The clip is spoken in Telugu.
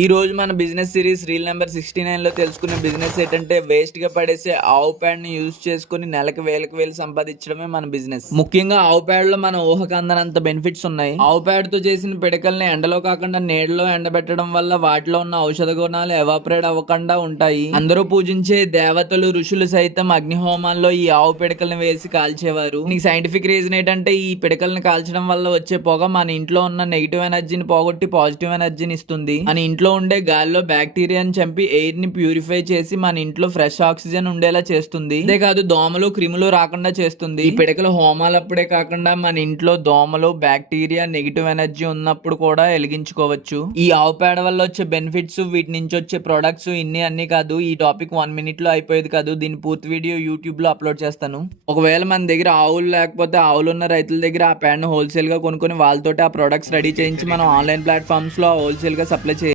ఈ రోజు మన బిజినెస్ సిరీస్ రీల్ నెంబర్ 69 లో తెలుసుకునే బిజినెస్ ఏంటంటే వేస్ట్ గా పడేసే ఆవు పేడ ని యూజ్ చేసుకుని నెలకు వేలు సంపాదించడమే మన బిజినెస్. ముఖ్యంగా ఆవు పేడలో మన ఊహకు అందనంత బెనిఫిట్స్ ఉన్నాయి. ఆవు పేడతో చేసిన పిడకల్ని ఎండలో కాకుండా నీడలో ఎండబెట్టడం వల్ల వాటిలో ఉన్న ఔషధ గుణాలు ఎవాపరేట్ అవ్వకుండా ఉంటాయి. అందరూ పూజించే దేవతలు ఋషులు సైతం అగ్నిహోమాల్లో ఈ ఆవు పిడకల్ని వేసి కాల్చేవారు. నీకు సైంటిఫిక్ రీజన్ ఏంటంటే ఈ పిడకల్ని కాల్చడం వల్ల వచ్చే పొగ మన ఇంట్లో ఉన్న నెగిటివ్ ఎనర్జీని పోగొట్టి పాజిటివ్ ఎనర్జీని ఇస్తుంది. మన ఇంట్లో ఉండే గాలిలో బ్యాక్టీరియాని చంపి ఎయిర్ ని ప్యూరిఫై చేసి మన ఇంట్లో ఫ్రెష్ ఆక్సిజన్ ఉండేలా చేస్తుంది. ఇదే కాదు దోమలు క్రిములు రాకుండా చేస్తుంది. ఈ పిడకలు హోమాలప్పుడే కాకుండా మన ఇంట్లో దోమలు బ్యాక్టీరియా నెగిటివ్ ఎనర్జీ ఉన్నప్పుడు కూడా వెలిగించుకోవచ్చు. ఈ ఆవు పేడ వల్ల వచ్చే బెనిఫిట్స్ వీటి నుంచి వచ్చే ప్రొడక్ట్స్ అన్ని కాదు. ఈ టాపిక్ 1 minute లో అయిపోయేది కాదు. దీని పూర్తి వీడియో యూట్యూబ్ లో అప్లోడ్ చేస్తాను. ఒకవేళ మన దగ్గర ఆవులు లేకపోతే ఆవులు ఉన్న రైతుల దగ్గర ఆ పేడను హోల్సేల్ గా కొనుక్కొని వాళ్ళతోటి ఆ ప్రొడక్ట్స్ రెడీ చేయించి మనం ఆన్లైన్ ప్లాట్ఫామ్స్ లో హోల్సేల్ గా సప్లై చేయాలి.